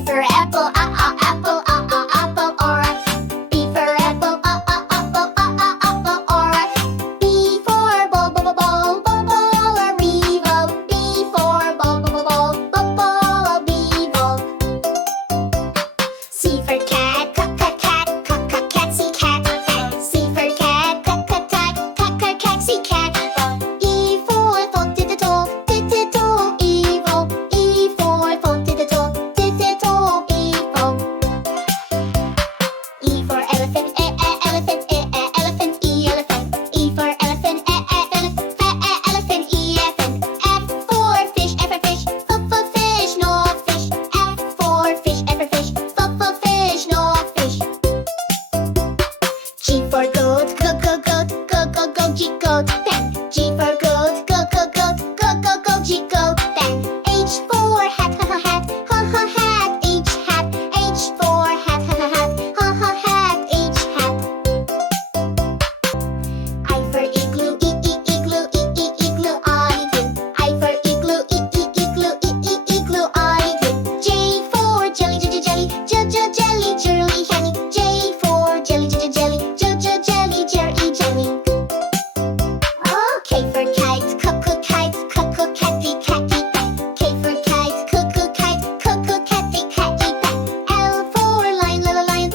A for apple, apple, apple, aura. B for apple, apple, apple, aura. B for ball, ball, ball, ball, ball, a ball. B for ball, ball, ball, ball, ball, a ball. C for cat, cat, catsy cat. C for cat, catsy cat. E for phone, digital, evil. E for phone, digital, evil. E for elephant, elephant, elephant, E elephant. E for elephant, elephant, E elephant. F for fish, fish, fish, no fish. F for fish, fish, fish, no fish. G for goat, goat, G goat, bang. G for goat, goat, G goat, bang. H for hat, hat, H hat. H for hat, hat, H hat. I for igloo, igloo, igloo, I for igloo, igloo, igloo. J for jelly, jelly, jelly, honey. J for jelly, jelly, jelly, jelly. K for kite, catty, catty, back. K for kite, catty, catty, back. L for lion, lion.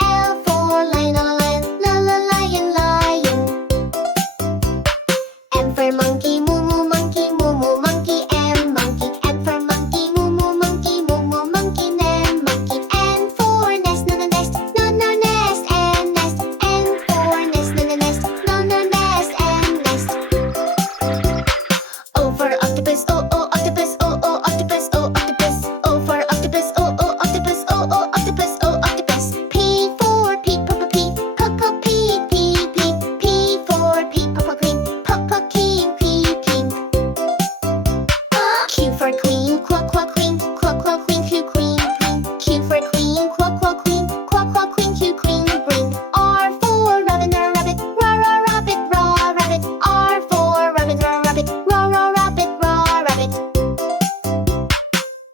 L for lion, lion. M for monkey, moo, monkey, M monkey. M for monkey, moo, monkey, N monkey. N for nest, nest, and nest. N for nest, nest, and nest. O for octopus, octopus, octopus. O for octopus, octopus, octopus. P for Pete, Pete. P for Pete, Pete. Q for queen, queen, queen. Q for queen, queen, queen, queen. R for rabbit, rabbit. R for rabbit, rabbit.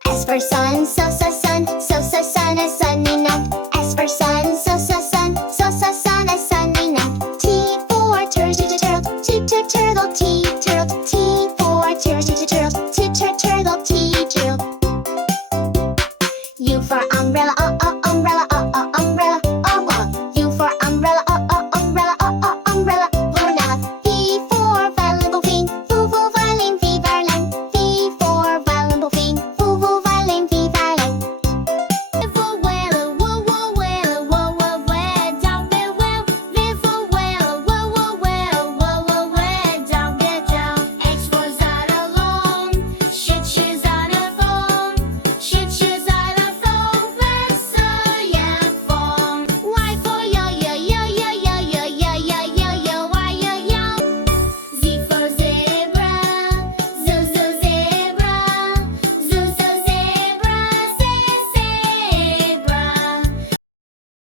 S for sun, sun.